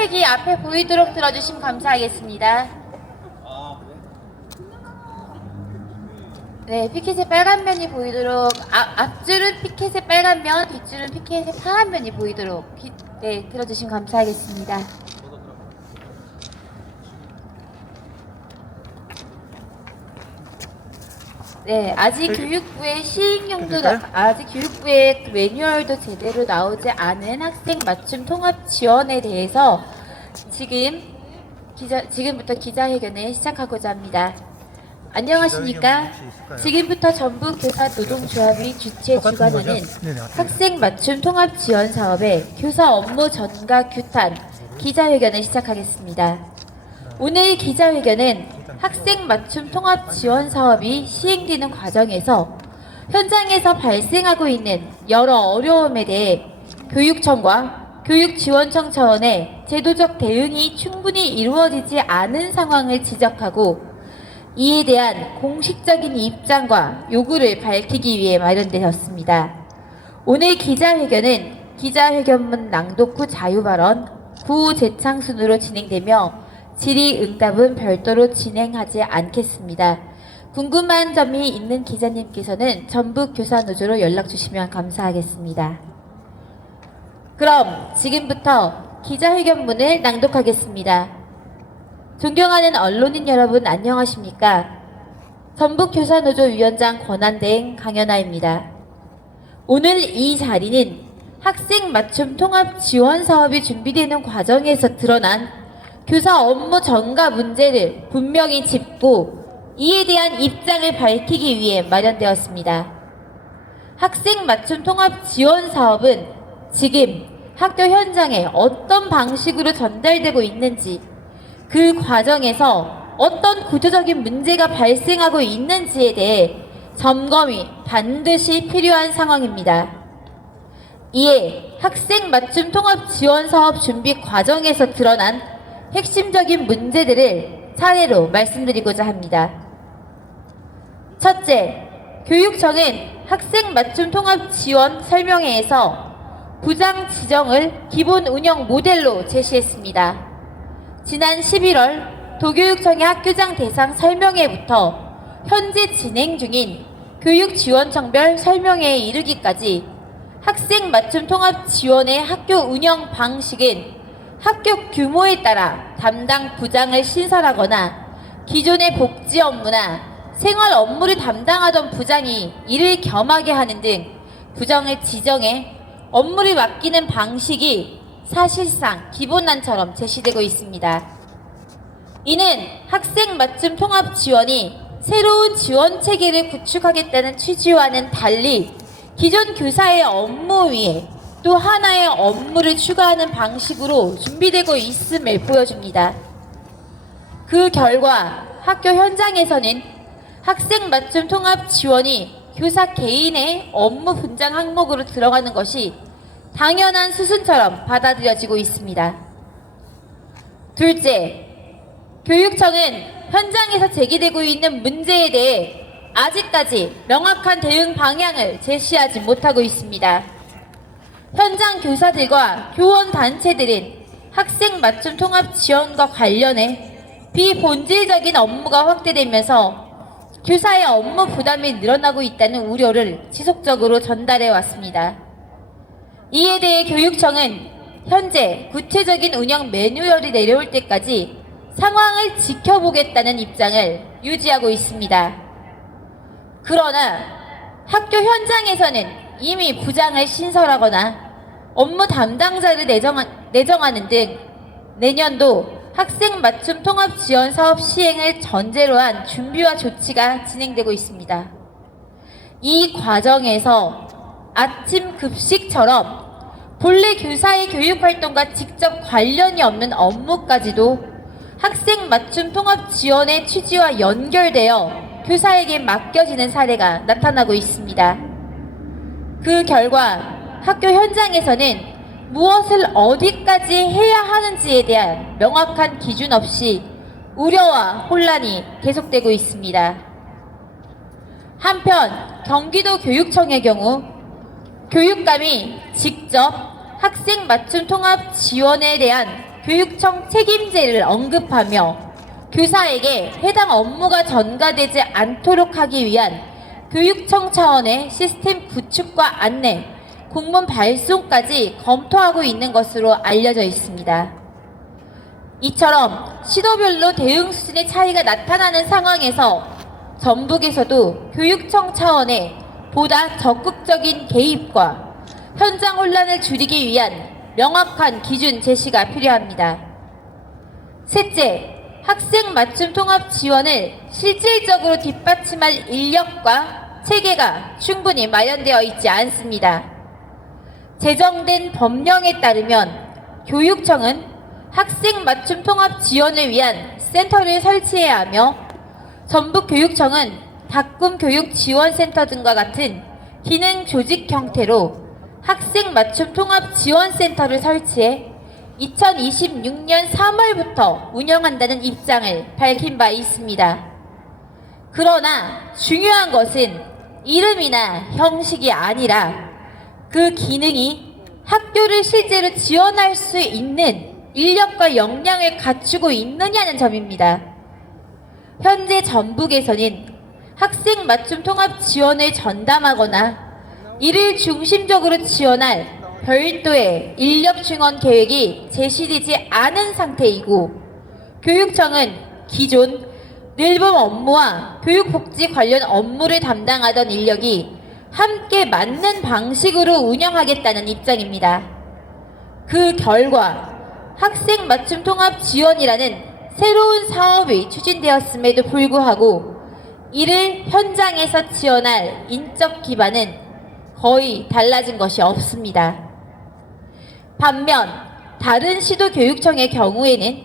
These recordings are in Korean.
빨간색이 앞에 보이도록 들어주시면 감사하겠습니다. 네, 피켓의 빨간 면이 보이도록 앞줄은 피켓의 빨간 면, 뒷줄은 피켓의 파란 면이 보이도록 네, 들어주시면 감사하겠습니다. 네, 아직 교육부의 교육부의 그 매뉴얼도 제대로 나오지 않은 학생 맞춤 통합 지원에 대해서 지금부터 기자회견을 시작하고자 합니다. 안녕하십니까? 지금부터 전북교사 노동조합이 주최-주관하는 학생 맞춤 통합 지원 사업의 교사 업무 전가 규탄 기자회견을 시작하겠습니다. 오늘 기자회견은 학생 맞춤 통합 지원 사업이 시행되는 과정에서 현장에서 발생하고 있는 여러 어려움에 대해 교육청과 교육지원청 차원의 제도적 대응이 충분히 이루어지지 않은 상황을 지적하고 이에 대한 공식적인 입장과 요구를 밝히기 위해 마련되었습니다. 오늘 기자회견은 기자회견문 낭독 후 자유발언, 구호 재창 순으로 진행되며 질의응답은 별도로 진행하지 않겠습니다. 궁금한 점이 있는 기자님께서는 전북교사노조로 연락 주시면 감사하겠습니다. 그럼 지금부터 기자회견문을 낭독하겠습니다. 존경하는 언론인 여러분 안녕하십니까? 전북교사노조 위원장 권한대행 강연아입니다. 오늘 이 자리는 학생 맞춤 통합 지원 사업이 준비되는 과정에서 드러난 교사 업무 전가 문제를 분명히 짚고 이에 대한 입장을 밝히기 위해 마련되었습니다. 학생 맞춤 통합 지원 사업은 지금 학교 현장에 어떤 방식으로 전달되고 있는지, 그 과정에서 어떤 구조적인 문제가 발생하고 있는지에 대해 점검이 반드시 필요한 상황입니다. 이에 학생 맞춤 통합 지원 사업 준비 과정에서 드러난 핵심적인 문제들을 차례로 말씀드리고자 합니다. 첫째, 교육청은 학생 맞춤 통합 지원 설명회에서 부장 지정을 기본 운영 모델로 제시했습니다. 지난 11월 도교육청의 학교장 대상 설명회부터 현재 진행 중인 교육지원청별 설명회에 이르기까지 학생 맞춤 통합 지원의 학교 운영 방식은 학교 규모에 따라 담당 부장을 신설하거나 기존의 복지 업무나 생활 업무를 담당하던 부장이 이를 겸하게 하는 등 부장을 지정해 업무를 맡기는 방식이 사실상 기본안처럼 제시되고 있습니다. 이는 학생 맞춤 통합 지원이 새로운 지원 체계를 구축하겠다는 취지와는 달리 기존 교사의 업무 위에 또 하나의 업무를 추가하는 방식으로 준비되고 있음을 보여줍니다. 그 결과 학교 현장에서는 학생 맞춤 통합 지원이 교사 개인의 업무 분장 항목으로 들어가는 것이 당연한 수순처럼 받아들여지고 있습니다. 둘째, 교육청은 현장에서 제기되고 있는 문제에 대해 아직까지 명확한 대응 방향을 제시하지 못하고 있습니다. 현장 교사들과 교원 단체들은 학생 맞춤 통합 지원과 관련해 비본질적인 업무가 확대되면서 교사의 업무 부담이 늘어나고 있다는 우려를 지속적으로 전달해 왔습니다. 이에 대해 교육청은 현재 구체적인 운영 매뉴얼이 내려올 때까지 상황을 지켜보겠다는 입장을 유지하고 있습니다. 그러나 학교 현장에서는 이미 부장을 신설하거나 업무 담당자를 내정하는 등 내년도 학생 맞춤 통합 지원 사업 시행을 전제로 한 준비와 조치가 진행되고 있습니다. 이 과정에서 아침 급식처럼 본래 교사의 교육 활동과 직접 관련이 없는 업무까지도 학생 맞춤 통합 지원의 취지와 연결되어 교사에게 맡겨지는 사례가 나타나고 있습니다. 그 결과 학교 현장에서는 무엇을 어디까지 해야 하는지에 대한 명확한 기준 없이 우려와 혼란이 계속되고 있습니다. 한편 경기도 교육청의 경우 교육감이 직접 학생 맞춤 통합 지원에 대한 교육청 책임제를 언급하며 교사에게 해당 업무가 전가되지 않도록 하기 위한 교육청 차원의 시스템 구축과 안내, 공문 발송까지 검토하고 있는 것으로 알려져 있습니다. 이처럼 시도별로 대응 수준의 차이가 나타나는 상황에서 전북에서도 교육청 차원의 보다 적극적인 개입과 현장 혼란을 줄이기 위한 명확한 기준 제시가 필요합니다. 셋째, 학생 맞춤 통합 지원을 실질적으로 뒷받침할 인력과 체계가 충분히 마련되어 있지 않습니다. 제정된 법령에 따르면 교육청은 학생 맞춤 통합 지원을 위한 센터를 설치해야 하며 전북교육청은 닭꿈교육지원센터 등과 같은 기능 조직 형태로 학생 맞춤 통합 지원센터를 설치해 2026년 3월부터 운영한다는 입장을 밝힌 바 있습니다. 그러나 중요한 것은 이름이나 형식이 아니라 그 기능이 학교를 실제로 지원할 수 있는 인력과 역량을 갖추고 있느냐는 점입니다. 현재 전북에서는 학생 맞춤 통합 지원을 전담하거나 이를 중심적으로 지원할 별도의 인력 증원 계획이 제시되지 않은 상태이고 교육청은 기존 늘봄 업무와 교육복지 관련 업무를 담당하던 인력이 함께 맞는 방식으로 운영하겠다는 입장입니다. 그 결과 학생 맞춤 통합 지원이라는 새로운 사업이 추진되었음에도 불구하고 이를 현장에서 지원할 인적 기반은 거의 달라진 것이 없습니다. 반면 다른 시도교육청의 경우에는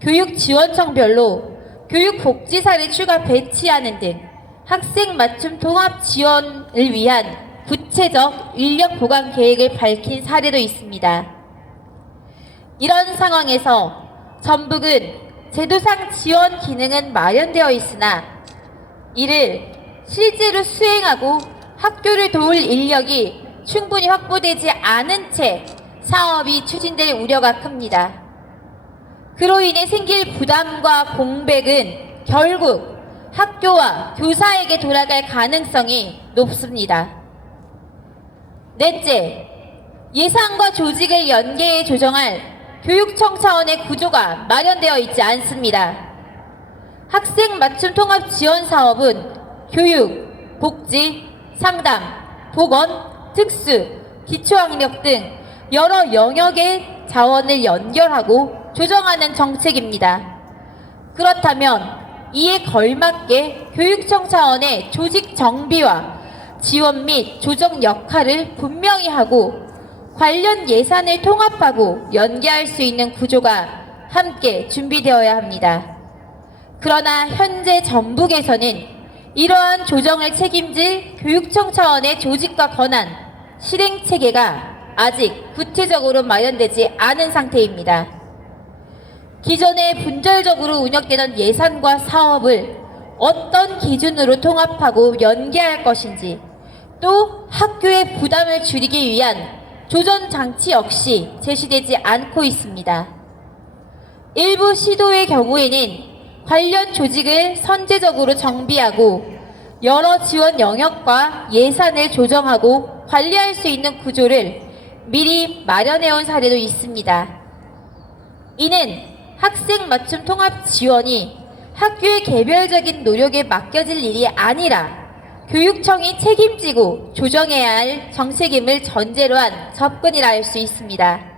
교육지원청별로 교육복지사를 추가 배치하는 등 학생 맞춤 통합 지원을 위한 구체적 인력 보강 계획을 밝힌 사례도 있습니다. 이런 상황에서 전북은 제도상 지원 기능은 마련되어 있으나 이를 실제로 수행하고 학교를 도울 인력이 충분히 확보되지 않은 채 사업이 추진될 우려가 큽니다. 그로 인해 생길 부담과 공백은 결국 학교와 교사에게 돌아갈 가능성이 높습니다. 넷째, 예산과 조직을 연계해 조정할 교육청 차원의 구조가 마련되어 있지 않습니다. 학생 맞춤 통합 지원 사업은 교육, 복지, 상담, 보건, 특수, 기초학력 등 여러 영역의 자원을 연결하고 조정하는 정책입니다. 그렇다면 이에 걸맞게 교육청 차원의 조직 정비와 지원 및 조정 역할을 분명히 하고 관련 예산을 통합하고 연계할 수 있는 구조가 함께 준비되어야 합니다. 그러나 현재 전북에서는 이러한 조정을 책임질 교육청 차원의 조직과 권한, 실행 체계가 아직 구체적으로 마련되지 않은 상태입니다. 기존에 분절적으로 운영되던 예산과 사업을 어떤 기준으로 통합하고 연계할 것인지, 또 학교의 부담을 줄이기 위한 조정 장치 역시 제시되지 않고 있습니다. 일부 시도의 경우에는 관련 조직을 선제적으로 정비하고 여러 지원 영역과 예산을 조정하고 관리할 수 있는 구조를 미리 마련해온 사례도 있습니다. 이는 학생 맞춤 통합 지원이 학교의 개별적인 노력에 맡겨질 일이 아니라 교육청이 책임지고 조정해야 할 정책임을 전제로 한 접근이라 할 수 있습니다.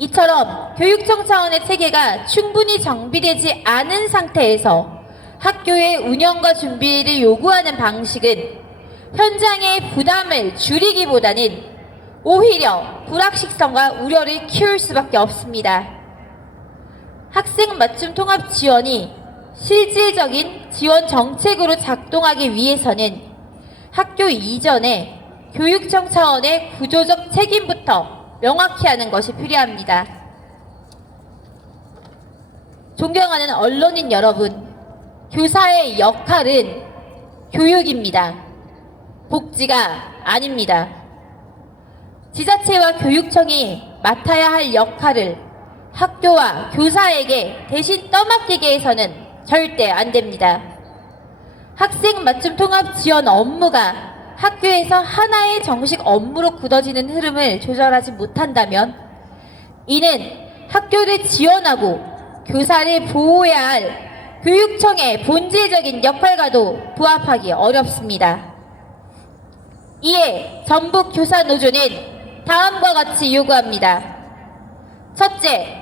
이처럼 교육청 차원의 체계가 충분히 정비되지 않은 상태에서 학교의 운영과 준비를 요구하는 방식은 현장의 부담을 줄이기보다는 오히려 불확실성과 우려를 키울 수밖에 없습니다. 학생 맞춤 통합 지원이 실질적인 지원 정책으로 작동하기 위해서는 학교 이전에 교육청 차원의 구조적 책임부터 명확히 하는 것이 필요합니다. 존경하는 언론인 여러분, 교사의 역할은 교육입니다. 복지가 아닙니다. 지자체와 교육청이 맡아야 할 역할을 학교와 교사에게 대신 떠맡기게 해서는 절대 안 됩니다. 학생 맞춤 통합 지원 업무가 학교에서 하나의 정식 업무로 굳어지는 흐름을 조절하지 못한다면 이는 학교를 지원하고 교사를 보호해야 할 교육청의 본질적인 역할과도 부합하기 어렵습니다. 이에 전북교사노조는 다음과 같이 요구합니다. 첫째,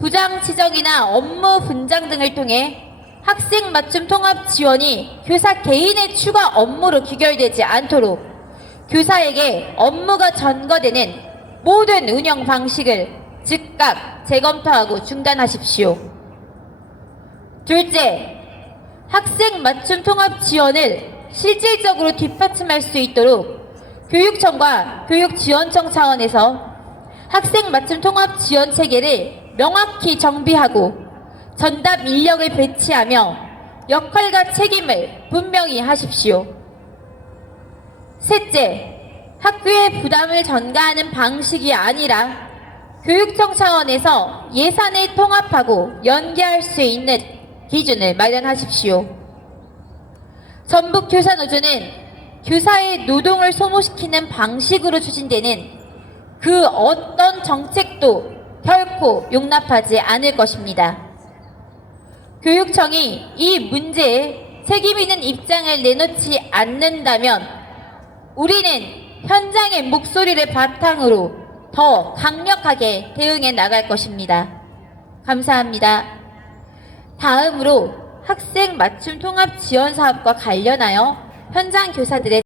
부장 지정이나 업무 분장 등을 통해 학생 맞춤 통합 지원이 교사 개인의 추가 업무로 귀결되지 않도록 교사에게 업무가 전거되는 모든 운영 방식을 즉각 재검토하고 중단하십시오. 둘째, 학생 맞춤 통합 지원을 실질적으로 뒷받침할 수 있도록 교육청과 교육지원청 차원에서 학생 맞춤 통합 지원 체계를 명확히 정비하고 전담 인력을 배치하며 역할과 책임을 분명히 하십시오. 셋째, 학교의 부담을 전가하는 방식이 아니라 교육청 차원에서 예산을 통합하고 연계할 수 있는 기준을 마련하십시오. 전북교사노조는 교사의 노동을 소모시키는 방식으로 추진되는 그 어떤 정책도 결코 용납하지 않을 것입니다. 교육청이 이 문제에 책임 있는 입장을 내놓지 않는다면 우리는 현장의 목소리를 바탕으로 더 강력하게 대응해 나갈 것입니다. 감사합니다. 다음으로 학생 맞춤 통합 지원 사업과 관련하여 현장 교사들의